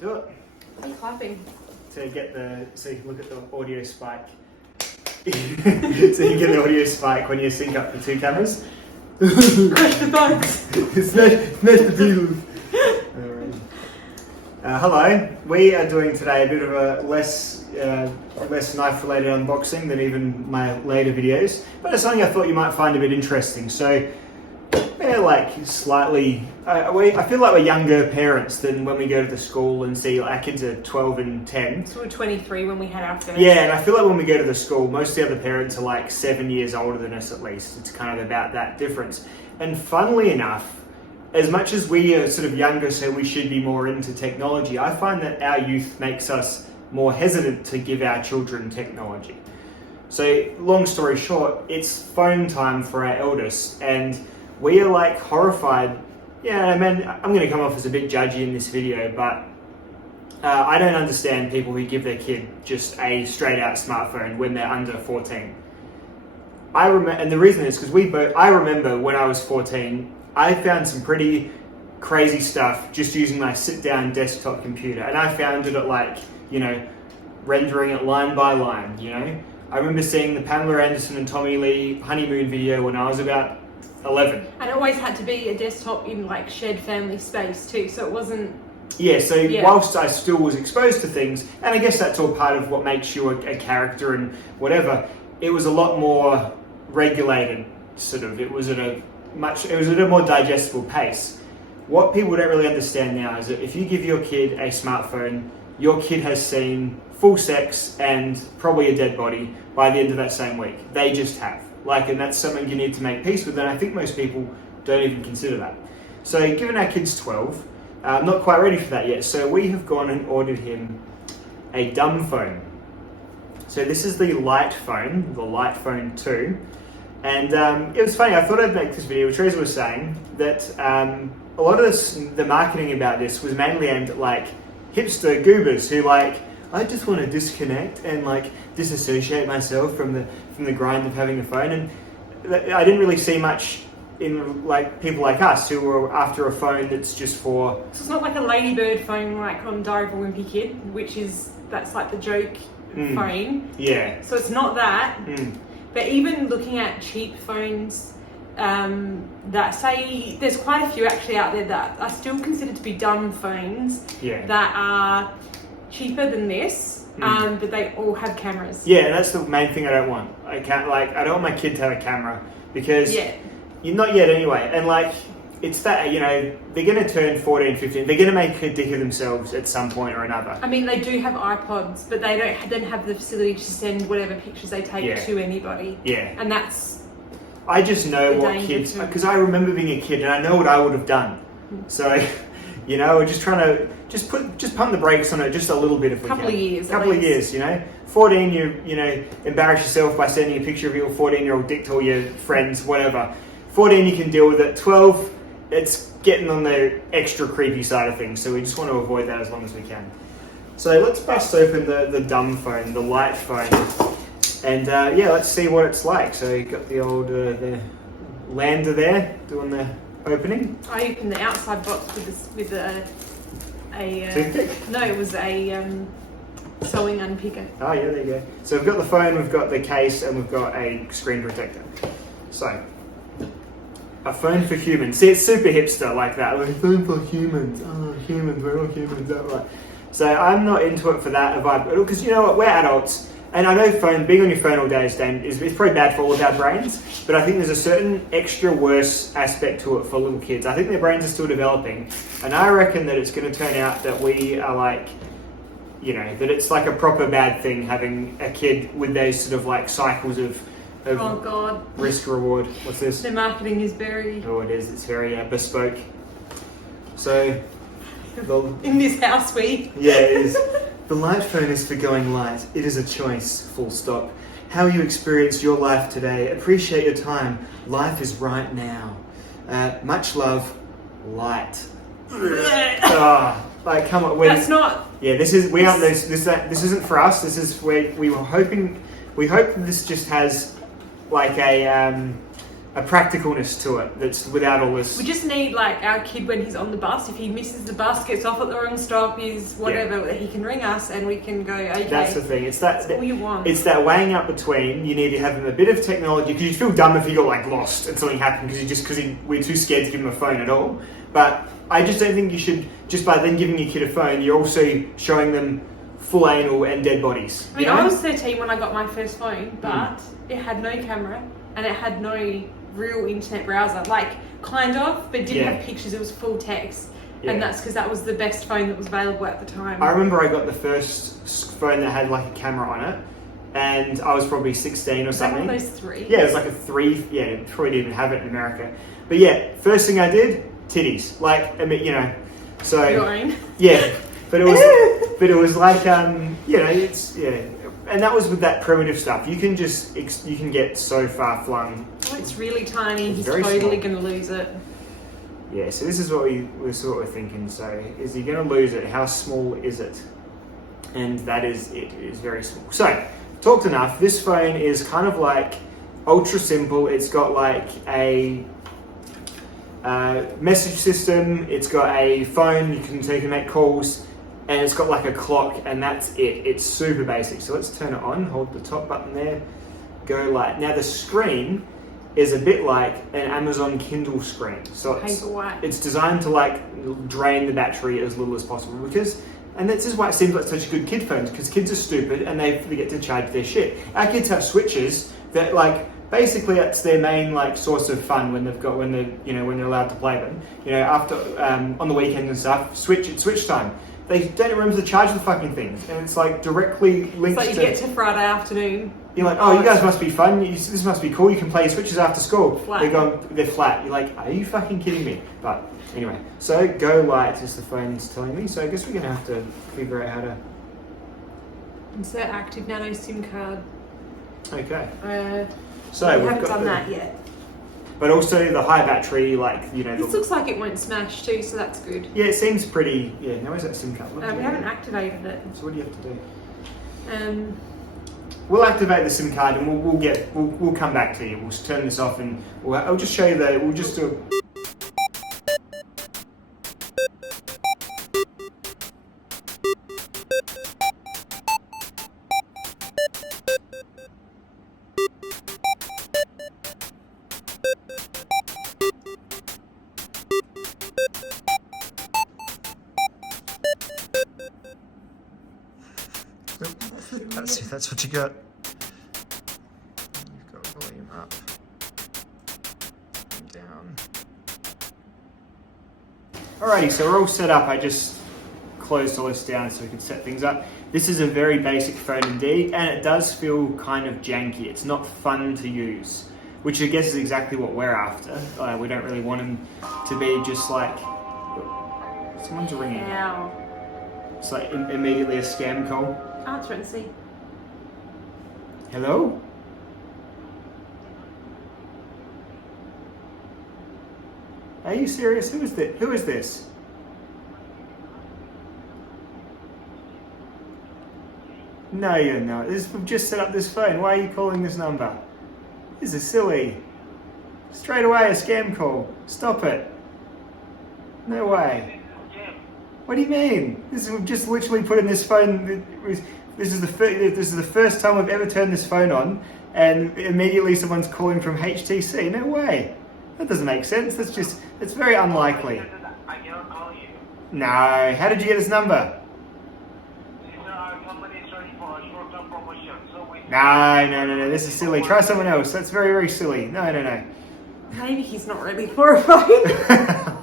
Do it. Are you clapping? So you can look at the audio spike. So you get the audio spike when you sync up the two cameras. Crush the bugs. Smash the Beatles. Hello. We are doing today a bit of a less knife-related unboxing than even my later videos, but it's something I thought you might find a bit interesting. So, yeah, like slightly. I feel like we're younger parents than when we go to the school and see our kids are 12 and 10. So we're 23 when we had our first. Yeah, and I feel like when we go to the school, most of the other parents are like 7 years older than us at least. It's kind of about that difference. And funnily enough, as much as we are sort of younger, so we should be more into technology, I find that our youth makes us more hesitant to give our children technology. So, long story short, it's phone time for our eldest, and we are like horrified. Yeah, I mean, I'm going to come off as a bit judgy in this video, but I don't understand people who give their kid just a straight out smartphone when they're under 14. I remember, and the reason is because I remember when I was 14, I found some pretty crazy stuff just using my sit-down desktop computer, and I found it at like, rendering it line by line, I remember seeing the Pamela Anderson and Tommy Lee honeymoon video when I was about 11. And it always had to be a desktop in like shared family space too, so it wasn't... Yeah, so whilst I still was exposed to things, and I guess that's all part of what makes you a character and whatever, it was a lot more regulated, sort of. It was at a more digestible pace. What people don't really understand now is that if you give your kid a smartphone, your kid has seen full sex and probably a dead body by the end of that same week. They just have. And that's something you need to make peace with, and I think most people don't even consider that. So given our kid's 12, I'm not quite ready for that yet, so we have gone and ordered him a dumb phone. So this is the Lite phone, the Lite Phone 2. And it was funny, I thought I'd make this video. Teresa was saying that a lot of the marketing about this was mainly aimed at like hipster goobers who I just want to disconnect and disassociate myself from the grind of having a phone. And I didn't really see much in people like us who were after a phone that's just for... So it's not like a ladybird phone like on Diary of a Wimpy Kid, that's like the joke phone. Yeah. So it's not that. But even looking at cheap phones, that say there's quite a few actually out there that are still considered to be dumb phones that are cheaper than this, but they all have cameras. Yeah, and that's the main thing I don't want. I don't want my kid to have a camera because you're not yet anyway. And it's that, they're going to turn 14, 15. They're going to make a dick of themselves at some point or another. I mean, they do have iPods, but they don't have the facility to send whatever pictures they take to anybody. Yeah. And that's... I just know what kids... Because I remember being a kid and I know what I would have done. So, we're just trying to... Just pump the brakes on it just a little bit if we can. Couple of years, 14, you embarrass yourself by sending a picture of your 14-year-old dick to all your friends, whatever. 14, you can deal with it. 12... it's getting on the extra creepy side of things, so we just want to avoid that as long as we can. So let's bust open the dumb phone, the Lite phone, and let's see what it's like. So you've got the old the lander there doing the opening. I opened the outside box with a toothpick? No, it was a sewing unpicker. Oh yeah, there you go. So we've got the phone, we've got the case, and we've got a screen protector. So. A phone for humans. See, it's super hipster like that. Like, phone for humans. Oh, humans, we're all humans, aren't we? So I'm not into it for that vibe. Because you know what, we're adults. And I know being on your phone all day is probably bad for all of our brains. But I think there's a certain extra worse aspect to it for little kids. I think their brains are still developing. And I reckon that it's going to turn out that we are that it's like a proper bad thing having a kid with those sort of cycles of oh God. Risk reward. What's this? The marketing is very... Oh, it is. It's very bespoke. So... in this house we... Yeah, it is. The Lite phone is for going light. It is a choice, full stop. How you experience your life today. Appreciate your time. Life is right now. Much love, Light. Come on. That's not... Yeah, this is... We aren't those... This isn't for us. This is where we were hoping... We hope this just has... a practicalness to it that's without all this. We just need like our kid when he's on the bus. If he misses the bus, gets off at the wrong stop, is whatever, he can ring us and we can go. Okay, that's the thing. It's that. That's all you want. It's that weighing up between. You need to have him a bit of technology because you feel dumb if you got like lost and something happened because we're too scared to give him a phone at all. But I just don't think you should just by then giving your kid a phone. You're also showing them full anal and dead bodies. I mean, I was 13 when I got my first phone, but it had no camera and it had no real internet browser, like kind of, but didn't have pictures. It was full text, and that's because that was the best phone that was available at the time. I remember I got the first phone that had like a camera on it, and I was probably 16 or something. One of those 3. Yeah, it was like a 3. Yeah, probably didn't even have it in America. But yeah, first thing I did, titties. Like, I mean, you know, so your own. Yeah, but it was like it's and that was with that primitive stuff. You can get so far flung. Oh, it's really tiny. It's He's very totally small. going to lose it. Yeah, so this is what we're thinking. So, is he going to lose it? How small is it? And that is it. It is very small. So, talked enough. This phone is kind of like ultra simple. It's got like a message system. It's got a phone. You can make calls. And it's got like a clock, and that's it. It's super basic. So let's turn it on. Hold the top button there. Go light. Now the screen is a bit like an Amazon Kindle screen. So it's designed to like drain the battery as little as possible and this is why it seems like such a good kid phone, because kids are stupid and they forget to charge their shit. Our kids have switches that like basically that's their main like source of fun when they're allowed to play them. You know, after on the weekends and stuff, it's switch time. They don't remember to charge the fucking things, and it's like directly linked. It's like you get to Friday afternoon. You're like, oh, you guys must be fun. This must be cool. You can play your switches after school. Flat. They're flat. You're like, are you fucking kidding me? But anyway, so go light is the phone's telling me. So I guess we're gonna have to figure out how to insert active nano SIM card. Okay. So we haven't done that yet. But also the high battery, like, you know... This looks like it won't smash too, so that's good. Yeah, it seems pretty... Yeah, now is that SIM card? We haven't activated it. So what do you have to do? We'll activate the SIM card and we'll come back to you. We'll turn this off and I'll just show you we'll just do a... That's what you got. You've got volume up and down. Alrighty, so we're all set up. I just closed all this down so we can set things up. This is a very basic phone indeed, and it does feel kind of janky. It's not fun to use, which I guess is exactly what we're after. We don't really want them to be just like... Someone's ringing. Ow. It's like immediately a scam call. Answer and see. Hello? Are you serious? Who is this? No, you're not. We've just set up this phone. Why are you calling this number? This is silly. Straight away, a scam call. Stop it. No way. What do you mean? We've just literally put in this phone. This is the first time we've ever turned this phone on, and immediately someone's calling from HTC. No way. That doesn't make sense. It's very unlikely. I cannot call you. No. How did you get this number? Our company is running for a short-term promotion, so we... No. This is silly. Try someone else. That's very, very silly. No. Maybe he's not ready for a phone.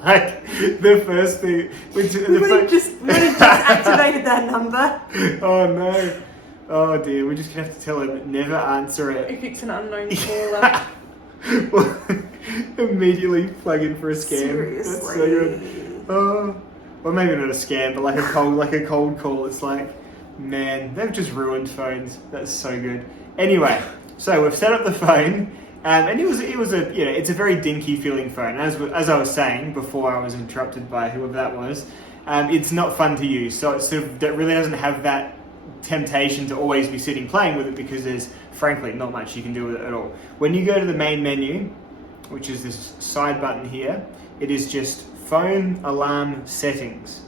Like, the first thing... We would have just activated that number. Oh, no. Oh, dear. We're just going to have to tell him, never answer it. If it's an unknown caller. Well, immediately plug in for a scam. Seriously. That's so good. Oh, well, maybe not a scam, but like a cold call. It's like, man, they've just ruined phones. That's so good. Anyway, so we've set up the phone, and it's a very dinky feeling phone. As I was saying before, I was interrupted by whoever that was. It's not fun to use, so it really doesn't have that temptation to always be sitting playing with it, because there's frankly not much you can do with it at all. When you go to the main menu, which is this side button here. It is just phone alarm settings.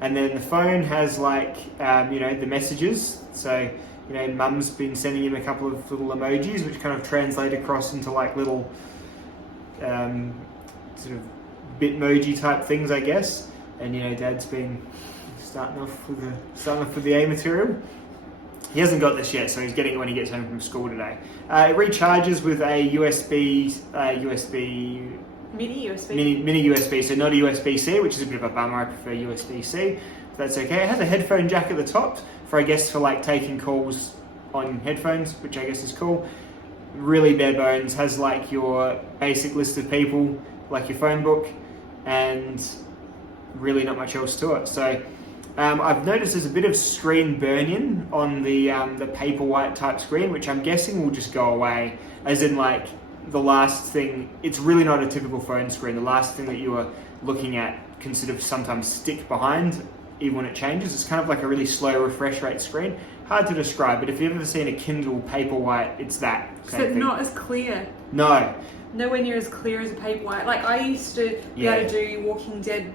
And then the phone has like, the messages. So, mum's been sending him a couple of little emojis, which kind of translate across into like little sort of bitmoji type things, I guess. And, dad's been starting off with the A material. He hasn't got this yet, so he's getting it when he gets home from school today. It recharges with a mini USB, so not a USB-C, which is a bit of a bummer. I prefer USB-C. That's okay. It has a headphone jack at the top for like taking calls on headphones, which I guess is cool. Really bare bones. Has like your basic list of people, like your phone book, and really not much else to it. So I've noticed there's a bit of screen burn-in on the Paperwhite type screen, which I'm guessing will just go away, as in like the last thing. It's really not a typical phone screen. The last thing that you are looking at can sort of sometimes stick behind even when it changes. It's kind of like a really slow refresh rate screen. Hard to describe, but if you've ever seen a Kindle Paperwhite, it's that same thing. Not as clear. No. Nowhere near as clear as a Paperwhite. Like I used to be able to do Walking Dead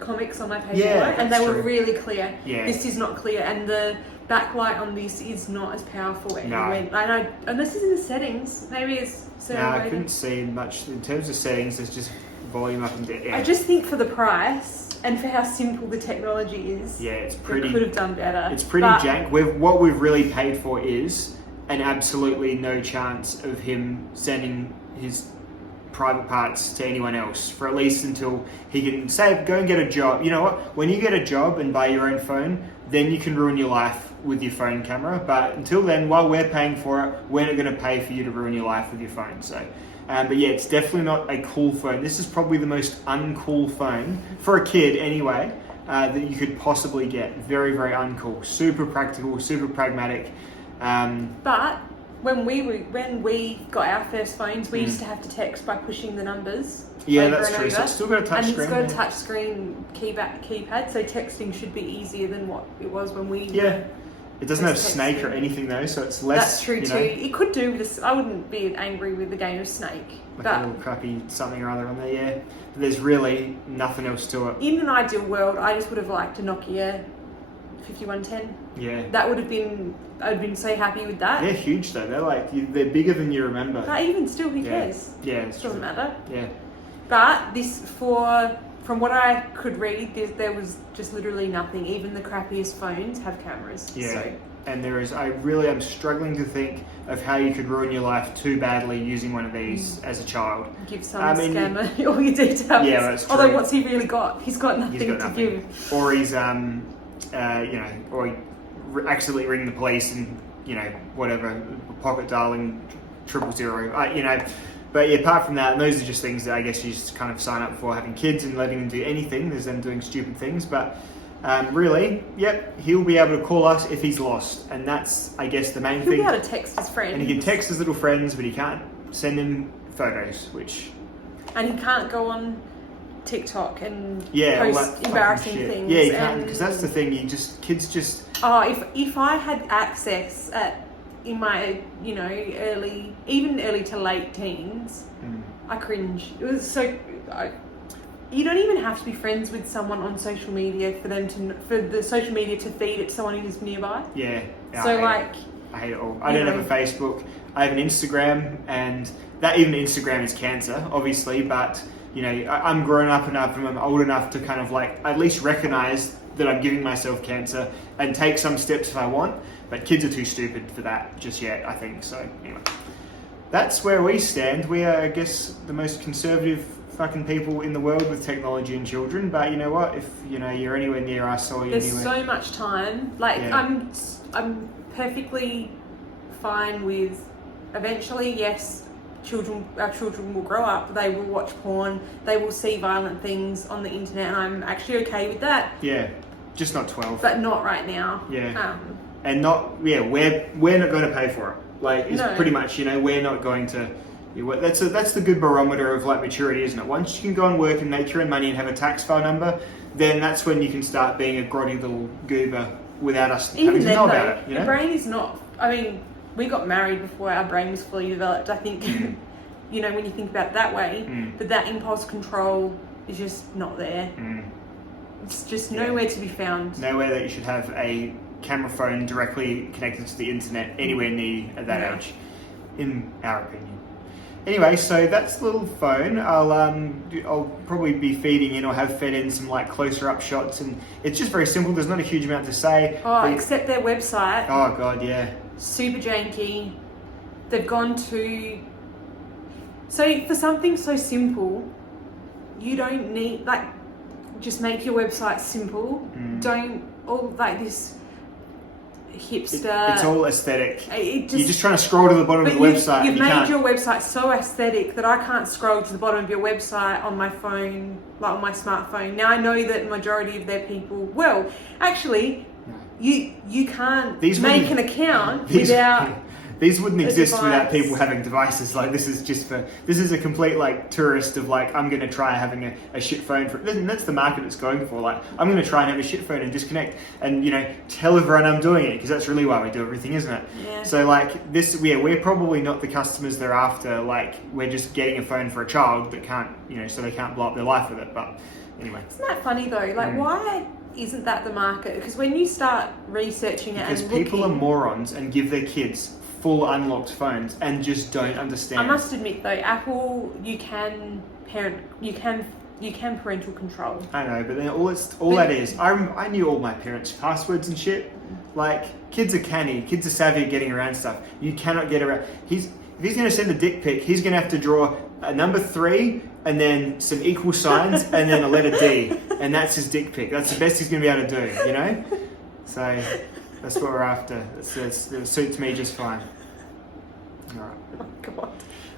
comics on my Paperwhite, and they were really clear. Yeah. This is not clear, and the backlight on this is not as powerful anyway. No. I know, unless it's in the settings. Maybe it's I couldn't see much in terms of settings. There's just volume up and down. Yeah. I just think for the price and for how simple the technology is, it's pretty. They could have done better. It's pretty jank. What we've really paid for is an absolutely no chance of him sending his private parts to anyone else for at least until he can go and get a job. You know what? When you get a job and buy your own phone, then you can ruin your life with your phone camera. But until then, while we're paying for it, we're not going to pay for you to ruin your life with your phone. So, but yeah, it's definitely not a cool phone. This is probably the most uncool phone for a kid anyway that you could possibly get. Very, very uncool. Super practical, super pragmatic. But when we got our first phones, we used to have to text by pushing the numbers. Yeah, that's true. So it's still got a touch screen. And it's got a touch screen keypad, so texting should be easier than what it was when we. Yeah. It doesn't have Snake or anything though, so it's less. That's true too. It could do this. I wouldn't be angry with the game of Snake. Like a little crappy something or other on there, yeah. But there's really nothing else to it. In an ideal world, I just would have liked a Nokia 5110. Yeah. That would have been. I'd been so happy with that. They're huge though. They're bigger than you remember. But even still, who cares? Yeah, it doesn't matter. Yeah. But from what I could read, there was just literally nothing. Even the crappiest phones have cameras. Yeah. So. And there is. I'm struggling to think of how you could ruin your life too badly using one of these as a child. Give some scammer all your details. Yeah, that's true. Although what's he really got? He's got nothing to give. Or he's or he accidentally ring the police and whatever, pocket dialing 000. But yeah, apart from that, and those are just things that I guess you just kind of sign up for having kids and letting them do anything. There's them doing stupid things, but really, he'll be able to call us if he's lost, and that's, I guess, the main thing. He'll be able to text his friends. And he can text his little friends, but he can't send them photos, And he can't go on TikTok and post embarrassing things. Yeah, you can't, because that's the thing. Kids just. Oh, if I had access in my early to late teens, I cringe. It was so. You don't even have to be friends with someone on social media for the social media to feed it to someone who's nearby. Yeah. So I hate it all. I don't have a Facebook. I have an Instagram, and that even Instagram is cancer, obviously. But I'm grown up enough and I'm old enough to kind of at least recognize that I'm giving myself cancer and take some steps if I want. But kids are too stupid for that just yet, I think. So anyway, that's where we stand. We are, I guess, the most conservative fucking people in the world with technology and children. But you know what? If you're anywhere near us or there's so much time. I'm perfectly fine with. Eventually, yes. Our children will grow up, they will watch porn, they will see violent things on the internet, and I'm actually okay with that. Yeah, just not 12. But not right now. Yeah. And we're not going to pay for it. It's pretty much, we're not going to. That's the good barometer of maturity, isn't it? Once you can go and work and make your own money and have a tax file number, then that's when you can start being a grotty little goober without us having to know about it. The brain is not. I mean, we got married before our brain was fully developed. I think you know, when you think about it that way. But that impulse control is just not there. It's just nowhere to be found. Nowhere that you should have a camera phone directly connected to the internet anywhere near at that age, in our opinion. Anyway, so that's the little phone. I'll probably be feeding in or have fed in some like closer up shots, and it's just very simple. There's not a huge amount to say. Except their website. Oh god, yeah. Super janky. They've gone to... So for something so simple, you don't need, like, just make your website simple. Don't all like this hipster. It's all aesthetic. You're just trying to scroll to the bottom of the website. You've made your website so aesthetic that I can't scroll to the bottom of your website on my phone, like on my smartphone. Now I know that the majority of their people, well, actually, you can't make an account without... These wouldn't exist without people having devices. Like this is a complete like tourist of like, I'm going to try having a shit phone and that's the market it's going for. Like I'm going to try and have a shit phone and disconnect and, you know, tell everyone I'm doing it, because that's really why we do everything, isn't it? Yeah. So like we're probably not the customers they're after. Like we're just getting a phone for a child that can't, you know, so they can't blow up their life with it. But anyway. Isn't that funny though? Like why isn't that the market? Because when you start researching it because people are morons and give their kids full unlocked phones and just don't understand. I must admit though, Apple, you can parental control. I know, but then that is. I knew all my parents' passwords and shit. Like kids are canny, kids are savvy at getting around stuff. You cannot get around. If he's going to send a dick pic, he's going to have to draw a number 3 and then some equal signs and then a letter D, and that's his dick pic. That's the best he's going to be able to do, you know. So. That's what we're after. It suits me just fine. Alright. Oh God.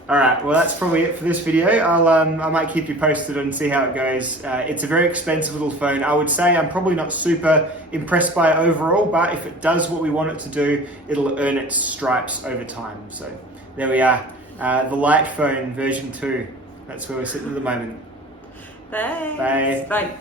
Alright, well that's probably it for this video. I might keep you posted and see how it goes. It's a very expensive little phone. I would say I'm probably not super impressed by it overall, but if it does what we want it to do, it'll earn its stripes over time. So there we are. The Lite phone version 2. That's where we're sitting at the moment. Thanks. Bye. Bye.